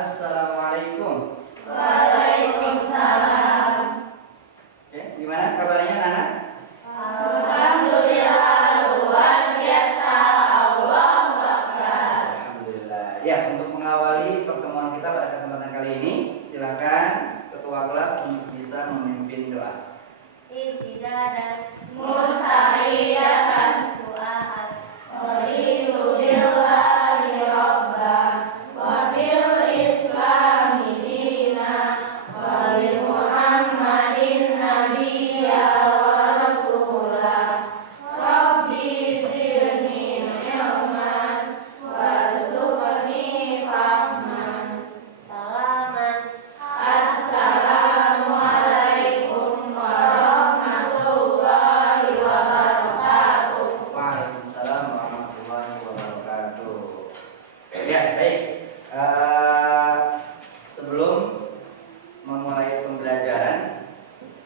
Assalamualaikum. Waalaikumsalam. Ya, gimana kabarnya Nana? Alhamdulillah, luar biasa. Allahu Akbar. Alhamdulillah. Ya, untuk mengawali pertemuan kita pada kesempatan kali ini, silakan ketua kelas untuk bisa memimpin doa. Istidadan musahidatan du'aan Qadidu billahi rabbah wa bil islami dina wa bi muhammadin nabiyya wa rasulah rabbi zidni ilman warzuqni fahman salaman assalamualaikum warahmatullahi wabarakatuh. Waalaikumsalam warahmatullahi wabarakatuh. Ya, baik. Sebelum memulai pembelajaran,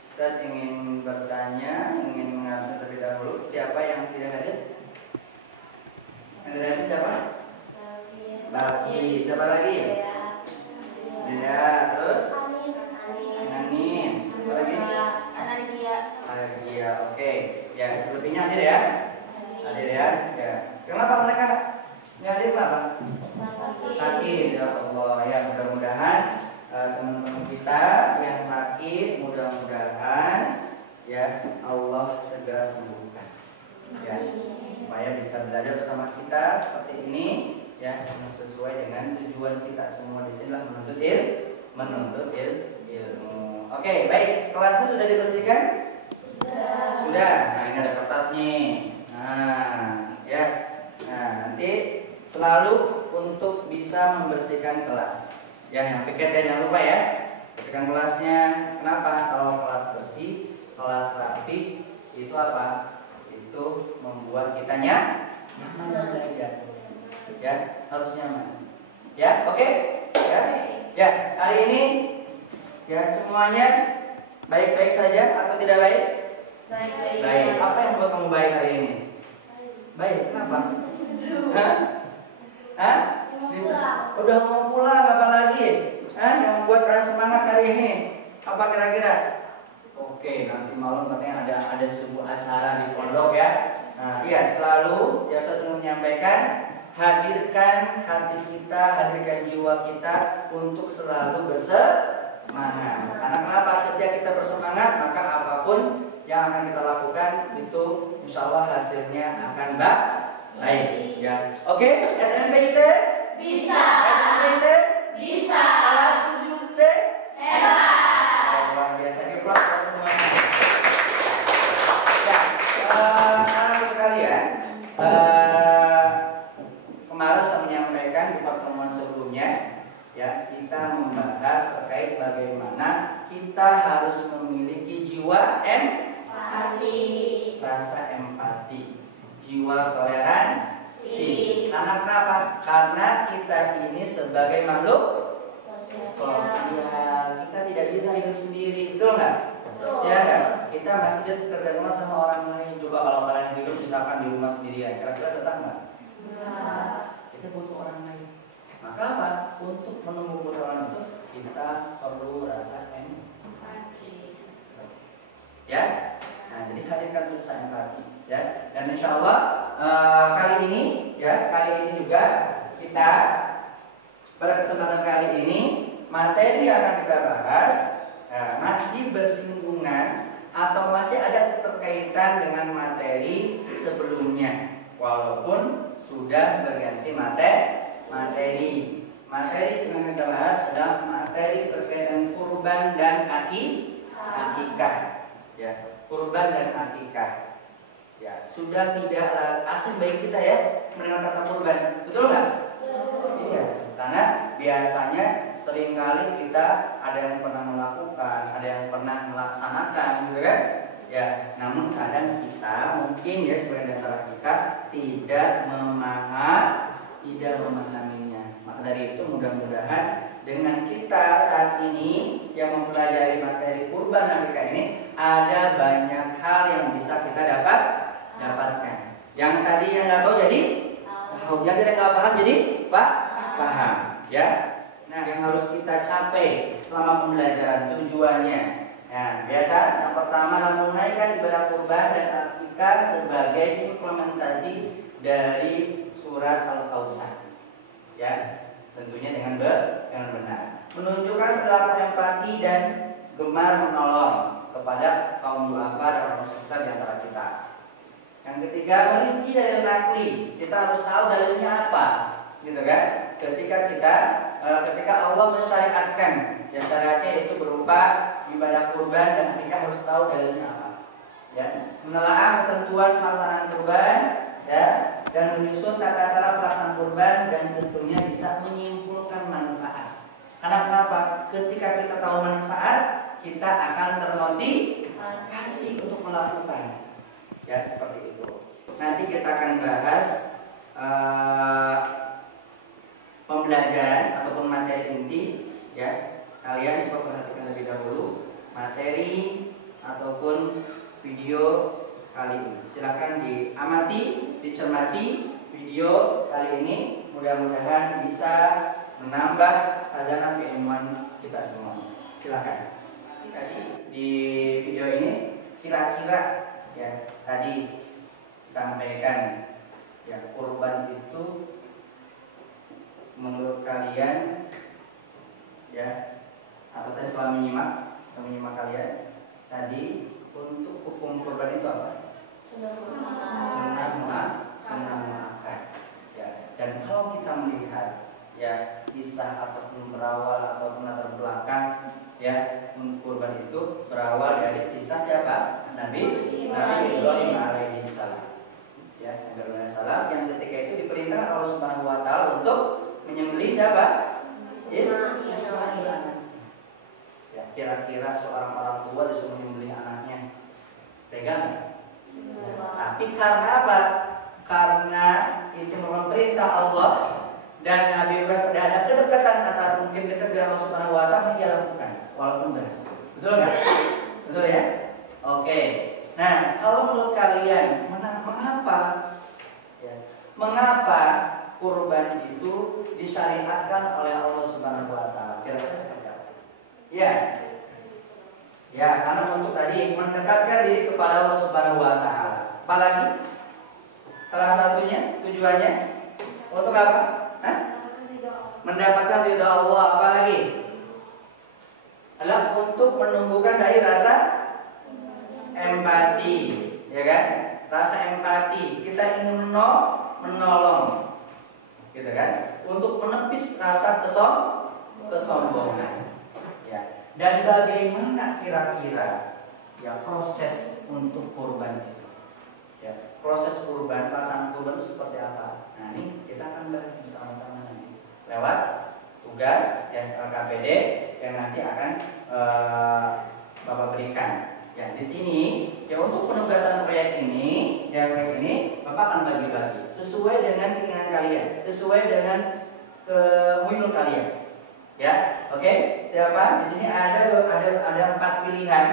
Ustaz ingin bertanya, ingin mengabsen terlebih dahulu. Siapa yang tidak hadir? Yang tidak hadir siapa? Baki. Siapa lagi? Beda. Terus? Anin. Apa lagi? Alergia. Oke. Ya, selebihnya hadir ya? Hadir ya? Ya. Kenapa mereka nggak hadir, kenapa? Sakit. Ya Allah. Ya, mudah-mudahan teman-teman kita yang sakit, mudah-mudahan ya Allah segera sembuhkan. Ya, supaya bisa belajar bersama kita seperti ini ya, sesuai dengan tujuan kita semua di sini lah menuntut ilmu. Oke, baik. Kelasnya sudah dibersihkan? Sudah. Nah, ini ada kertas nih. Nah, ya. Nah, nanti selalu untuk bisa membersihkan kelas. Ya, yang piket ya, jangan lupa ya. Bersihkan kelasnya. Kenapa? Kalau kelas bersih, kelas rapi, itu apa? Itu membuat kitanya nyaman belajar. Ya, harus nyaman. Ya, oke? Ya. Ya, hari ini ya semuanya baik-baik saja atau tidak baik? Baik. Apa yang buat kamu baik hari ini? Baik. Kenapa? Hah? Bisa. Udah mau pulang apa lagi? Yang membuat kalian semangat hari ini? Apa kira-kira? Oke, nanti malam katanya ada sebuah acara di pondok ya. Nah, iya, selalu ya saya selalu menyampaikan, hadirkan hati kita, hadirkan jiwa kita untuk selalu bersemangat. Karena kenapa? Ketika kita bersemangat, maka apapun yang akan kita lakukan itu insya Allah hasilnya akan baik. Ya. Oke, SNPIT Bisa. SNPIT Bisa. kelas 7C Hebat. luar biasa. Diplot semuanya. Ya, anak-anak sekalian, kemarin saya menyampaikan di pertemuan sebelumnya, ya, kita membahas terkait bagaimana kita harus memiliki jiwa rasa empati, jiwa toleransi. Karena kenapa? Karena kita ini sebagai makhluk sosial, kita tidak bisa hidup sendiri, betul nggak? Ya nggak? Kita masih tergantung sama orang lain. Coba kalau kalian hidup misalkan di rumah sendirian, kira-kira betah nggak? Kita butuh orang lain. Maka apa? Untuk menunggu kebutuhan itu kita perlu rasa empati. Ya. Nah, jadi hadirkan rasa empati. Ya. Dan insya Allah kali ini juga kita pada kesempatan kali ini materi yang akan kita bahas masih bersinggungan atau masih ada keterkaitan dengan materi sebelumnya, walaupun sudah berganti materi. Materi yang kita bahas adalah materi terkait dengan kurban dan akikah. Ya, kurban dan akikah. Ya, sudah tidak asing bagi kita ya mendengar kata kurban, betul nggak? Iya, karena biasanya seringkali kita ada yang pernah melakukan, ada yang pernah melaksanakan, gitu kan? Ya, namun kadang kita mungkin ya sebagian antara kita tidak memahaminya. Maka dari itu mudah-mudahan dengan kita saat ini yang mempelajari materi kurban akikah ini ada banyak hal yang bisa kita dapatkan. Yang tadi yang nggak tahu jadi tahu, yang tidak nggak paham jadi paham. Ya. Nah, yang harus kita capai selama pembelajaran tujuannya. Nah, biasa yang pertama menunaikan ibadah kurban dan akikah sebagai implementasi dari surat Al-Kautsar. Ya, tentunya dengan benar. Menunjukkan perilaku empati dan gemar menolong kepada kaum duafa dan orang sekitar di antara kita. Yang ketiga, merinci dalil nakli. Kita harus tahu dalilnya apa, gitu kan? Ketika Allah mensyariatkan, ya syariatnya itu berupa ibadah kurban dan kita harus tahu dalilnya apa. Ya, menelaah ketentuan pelaksanaan kurban, ya, dan menyusun tata cara pelaksanaan kurban dan tentunya bisa menyimpulkan manfaat. Karena kenapa? Ketika kita tahu manfaat, kita akan termotivasi untuk melakukan. Ya, seperti itu. Nanti kita akan bahas pembelajaran ataupun materi inti, ya. Kalian coba perhatikan lebih dahulu materi ataupun video kali ini. Silakan diamati, dicermati video kali ini. Mudah-mudahan bisa menambah khazanah keilmuan kita semua. Silakan. Tadi di video ini kira-kira, ya, tadi sampaikan, ya, kurban itu menurut kalian, ya, atau tadi selama menyimak kalian tadi, untuk hukum kurban itu apa? Sunnah muakkad. Ya, dan kalau kita melihat, ya, kisah ataupun berawal ataupun latar belakang, ya, kurban itu berawal dari kisah siapa? Nabi Ibrahim alaihissalam. Ya, Nabi Ibrahim alaihissalam yang ketika itu diperintah Allah Subhanahu wa taala untuk menyembelih siapa? Ismail anak. Ya, kira-kira seorang orang tua disuruh menyembelih anaknya, tega nggak? Tapi karena apa? Karena itu merupakan perintah Allah dan Nabi Ibrahim tidak ada kedekatan antara mungkin dekat dengan Allah Subhanahu wa taala, dia lakukan walaupun berat. Betul nggak? Betul ya? Oke. Nah, kalau menurut kalian mengapa? Ya, mengapa kurban itu disyariatkan oleh Allah Subhanahu wa taala? Kira-kira seperti apa? Ya. Ya, karena untuk tadi mendekatkan diri kepada Allah Subhanahu wa taala. Apalagi? Salah satunya tujuannya untuk apa? Hah? Mendapatkan ridha Allah. Apalagi? Adalah untuk menumbuhkan dari rasa empati, ya kan? Rasa empati. Kita ingin menolong, gitu kan? Untuk menepis rasa kesombongan. Ya. Dan bagaimana kira-kira, ya, proses untuk kurban itu? Ya, proses kurban, pelaksanaan kurban itu seperti apa? Nah, ini kita akan bahas bersama-sama nanti lewat tugas, ya, LKPD yang nanti akan Bapak berikan. Ya, di sini, ya, untuk penugasan proyek ini, ya, proyek ini Bapak akan bagi-bagi sesuai dengan keinginan kalian, sesuai dengan keinginan kalian. Ya, oke. Siapa? Di sini ada 4 pilihan.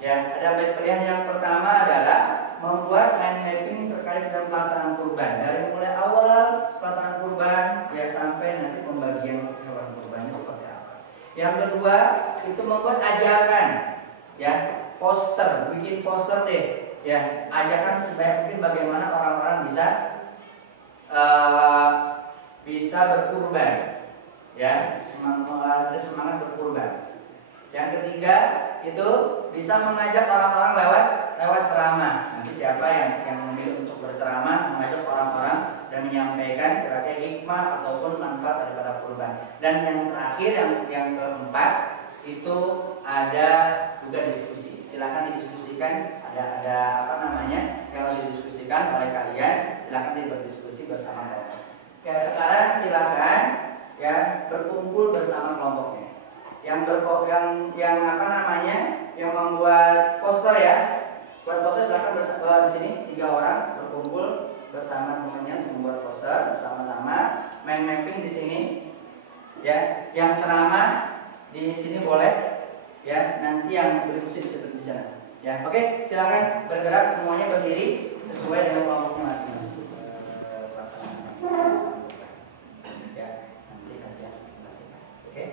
Ya, ada 4 pilihan. Yang pertama adalah membuat mind mapping terkait dengan pelaksanaan kurban dari mulai awal pelaksanaan kurban, ya, sampai nanti pembagian hewan kurbannya seperti apa. Yang kedua itu membuat ajakan, ya, poster, bikin poster deh, ya, ajakan sebanyak mungkin bagaimana orang-orang bisa berkurban, ya, semangat berkurban. Yang ketiga itu bisa mengajak orang-orang lewat ceramah. Nanti siapa yang memilih untuk berceramah, mengajak orang-orang dan menyampaikan kira-kira hikmah ataupun manfaat daripada kurban. Dan yang terakhir, yang keempat itu ada juga diskusi. Silakan didiskusikan. Ada apa namanya yang harus didiskusikan oleh kalian. Silakan berdiskusi bersama kelompok. Ya, sekarang silakan, ya, berkumpul bersama kelompoknya. Yang membuat poster, ya, buat poster silakan bersama di sini 3 orang berkumpul bersama temannya membuat poster bersama-sama, main mapping di sini, ya, yang ceramah di sini boleh, ya, nanti yang berdiskusi di sana, ya, oke, silakan bergerak semuanya berdiri sesuai dengan kelompoknya masing-masing. Ya, nanti kasih masing-masing, oke.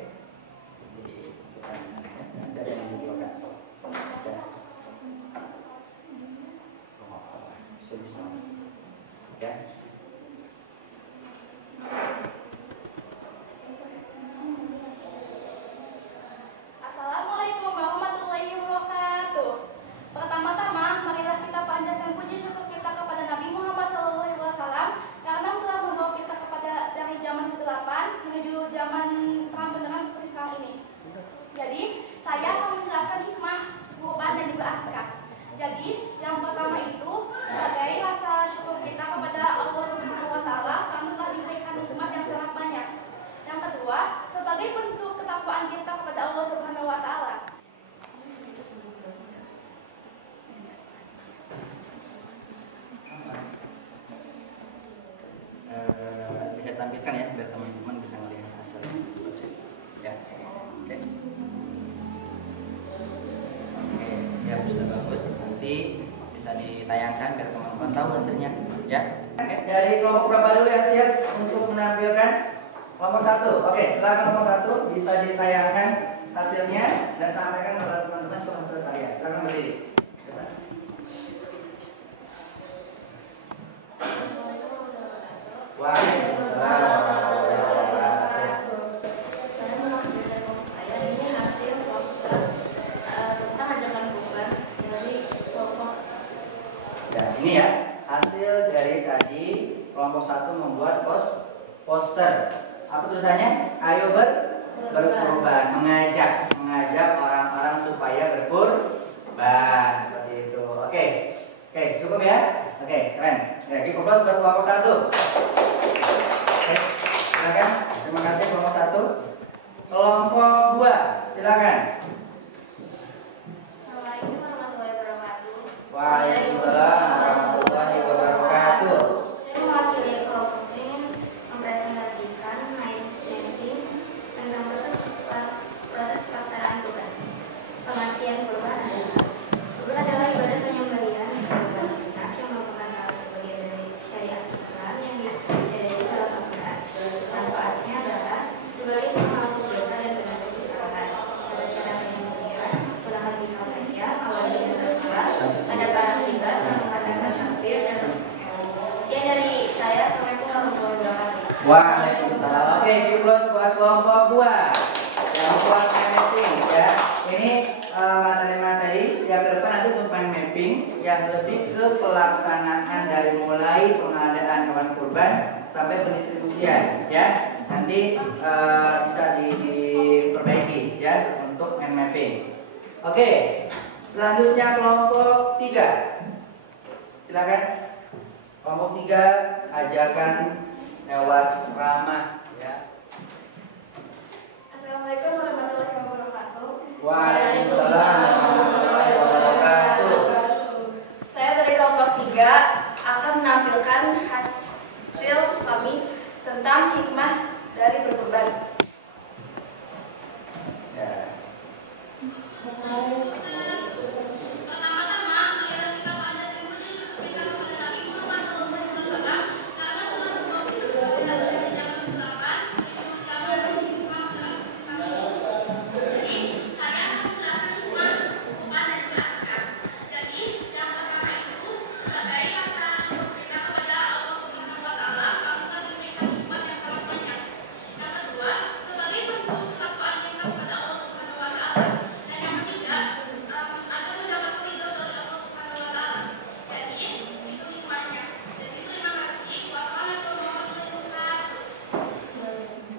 Ya. Assalamualaikum warahmatullahi wabarakatuh. Pertama-tama, marilah kita panjatkan puji syukur kita kepada Nabi Muhammad SAW karena telah membawa kita dari zaman ke-8 menuju zaman terang benderang seperti sekarang ini. Jadi, saya akan menjelaskan hikmah kurban dan juga akikah. Jadi, yang pertama itu sebagai rasa syukur kita kepada Allah Subhanahu wa taala karena telah diberikan nikmat yang sangat banyak. Yang kedua, sebagai bentuk ketakwaan kita kepada Allah Subhanahu wa taala. Bisa tampilkan ya biar teman-teman bisa melihat hasilnya. Ya. Oke. Oke, ya sudah bagus. Nanti bisa ditayangkan biar teman-teman tahu hasilnya, ya. Oke, dari kelompok berapa dulu yang siap untuk menampilkan? Kelompok 1. Oke, silakan kelompok 1 bisa ditayangkan hasilnya dan sampaikan kepada teman-teman itu hasil karya. Silakan berdiri. Waalaikumsalam warahmatullahi wabarakatuh. Saya mengambil dari kelompok saya ini hasil poster tentang ajakan kurban dari kelompok 1. Ya, ini ya hasil dari tadi kelompok 1 membuat poster. Apa tulisannya? Ayo berkurban, mengajak orang-orang supaya berkurban seperti itu. Oke, cukup ya. Oke, keren. Ya, di buat kelompok 1. Oke, silakan. Terima kasih kelompok 1. Kelompok 2, silakan. Assalamualaikum warahmatullahi wabarakatuh. Waalaikumsalam warahmatullahi wabarakatuh. Saya mewakili kelompok saya ingin mempresentasikan mapping tentang proses pelaksanaan kurban. Pengertian kurban adalah ibadah penyembelihan hewan ternak yang merupakan salah satu bagian dari syariat Islam yang diadai dalam Al-Quran. Manfaatnya adalah sebagai penghapus dosa dan penebus kesalahan. Cara penyembelihan menggunakan pisau tajam, awal dengan basmalah, ada para tiba, mengatakan takbir dan sekian dari saya. Assalamualaikum warahmatullahi wabarakatuh. Waalaikumsalam. Oke, plus buat kelompok 2 yang buat mapping ya. Ini materi-materi yang ke depan nanti untuk mind mapping yang lebih ke pelaksanaan dari mulai pengadaan hewan kurban sampai pendistribusian ya. Nanti bisa diperbaiki ya untuk mind mapping. Oke, selanjutnya kelompok 3. Silakan. Kelompok 3 ajakan lewat ceramah ya. Assalamualaikum warahmatullahi wabarakatuh. Waalaikumsalam warahmatullahi wabarakatuh. Saya dari kelompok 3 akan menampilkan hasil kami tentang hikmah dari berkurban. Ya.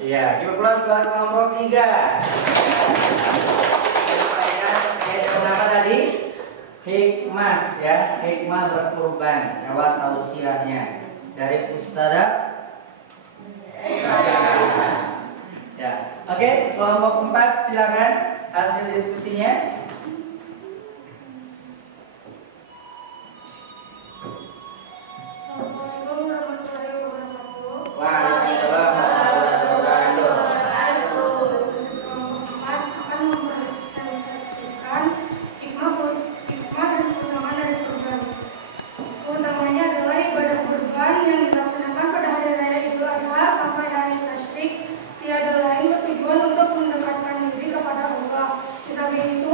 Ya, kita plus buat kelompok 3. Kenapa tadi? Hikmah ya, hikmah berkurban lewat tausiahnya dari Ustazah. Ya, oke, kelompok 4 silakan hasil diskusinya. Assalamualaikum warahmatullahi wabarakatuh. Waalaikumsalam warahmatullahi wabarakatuh. Akan mempresentasikan hikmah dan keutamaan dari kurban. Keutamanya adalah ibadah kurban yang dilaksanakan pada hari raya Idul Adha sampai hari Tasyrik tiada lain bertujuan untuk mendekatkan diri kepada Allah. Di samping itu,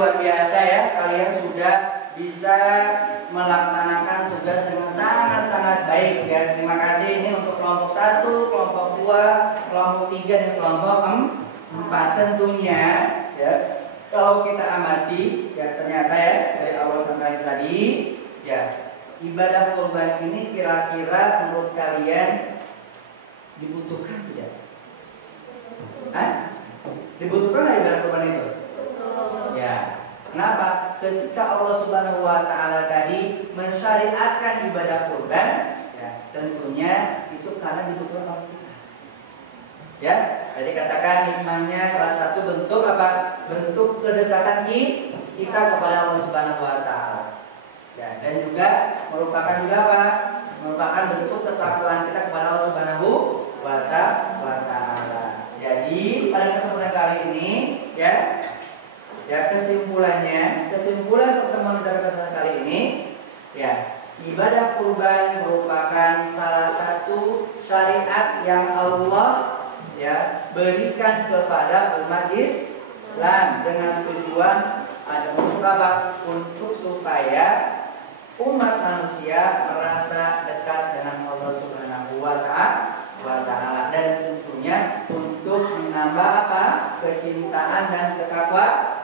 luar biasa ya, kalian sudah bisa melaksanakan tugas dengan sangat-sangat baik ya. Terima kasih ini untuk kelompok 1, kelompok 2, kelompok 3 dan kelompok 4 tentunya ya. Kalau kita amati ya ternyata ya dari awal sampai tadi ya, ibadah kurban ini kira-kira menurut kalian dibutuhkan tidak? Hah? Dibutuhkan nggak ibadah kurban itu? Ya. Kenapa? Ketika Allah Subhanahu wa taala tadi mensyariatkan ibadah kurban, ya, tentunya itu karena dibutuhkan oleh kita. Ya, jadi katakan hikmahnya salah satu bentuk apa? Bentuk kedekatan kita kepada Allah Subhanahu wa taala. Ya, dan juga merupakan juga apa? Merupakan bentuk ketakwaan kita kepada Allah Subhanahu wa taala. Jadi, pada kesempatan kali ini, ya kesimpulan pertemuan pada kesempatan kali ini, ya ibadah kurban merupakan salah satu syariat yang Allah ya berikan kepada umat Islam dengan tujuan ada untuk apa? Untuk supaya umat manusia merasa dekat dengan Allah Subhanahu wa taala dan tentunya untuk menambah apa? Kecintaan dan ketakwaan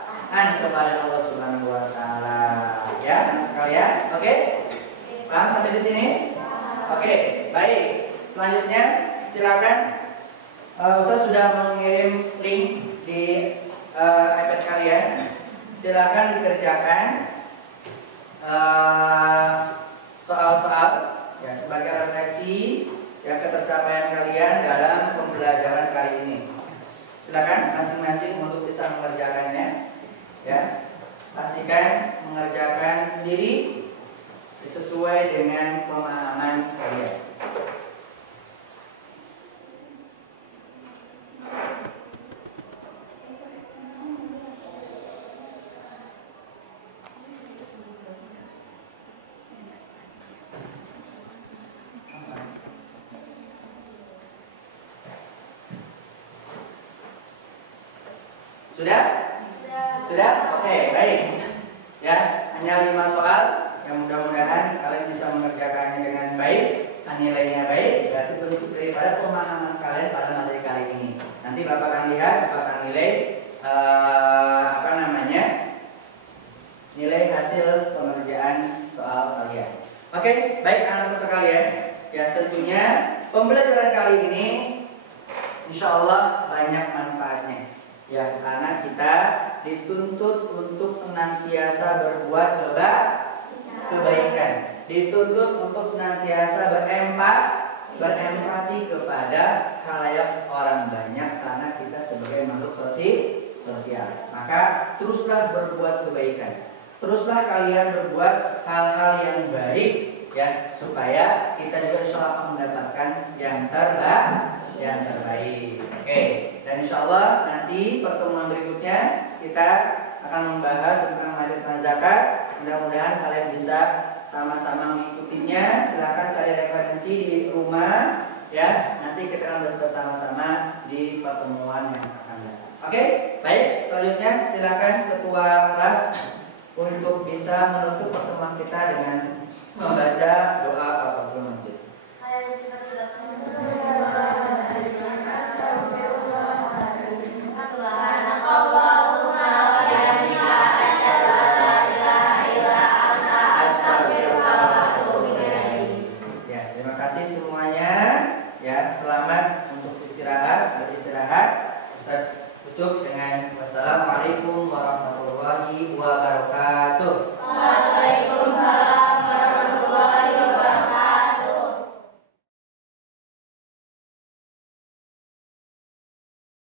kepada Allah Subhanahu wa taala. Ya, anak sekalian. Oke? Paham sampai di sini? Oke, baik. Selanjutnya silakan Ustaz sudah mengirim link di iPad kalian. Silakan dikerjakan soal-soal ya sebagai refleksi ya ketercapaian kalian dalam pembelajaran kali ini. Silakan masing-masing untuk bisa mengerjakannya. Ya, pastikan mengerjakan sendiri sesuai dengan pemahaman kalian. Sudah? Sudah? Oke, baik. Ya, hanya 5 soal. Yang mudah-mudahan kalian bisa mengerjakannya dengan baik, nilainya baik. Berarti bentuk daripada pemahaman kalian pada materi kali ini. Nanti Bapak akan lihat, Bapak akan nilai nilai hasil pengerjaan soal kalian. Oke, baik anak-anak sekalian. Ya, tentunya pembelajaran kali ini insya Allah banyak manfaatnya. Ya, karena kita dituntut untuk senantiasa berbuat kebaikan, dituntut untuk senantiasa berempati kepada khalayak orang banyak karena kita sebagai makhluk sosial. Maka teruslah berbuat kebaikan, teruslah kalian berbuat hal-hal yang baik ya, supaya kita juga insya Allah akan mendapatkan yang terbaik. Oke, dan insya Allah nanti pertemuan berikutnya kita akan membahas tentang manfaat zakat. Mudah-mudahan kalian bisa sama-sama mengikutinya. Silakan kalian referensi di rumah ya. Nanti kita akan bahas bersama-sama di pertemuan yang akan datang. Oke, baik. Selanjutnya silakan ketua kelas untuk bisa menutup pertemuan kita dengan membaca doa Al-Fatihah.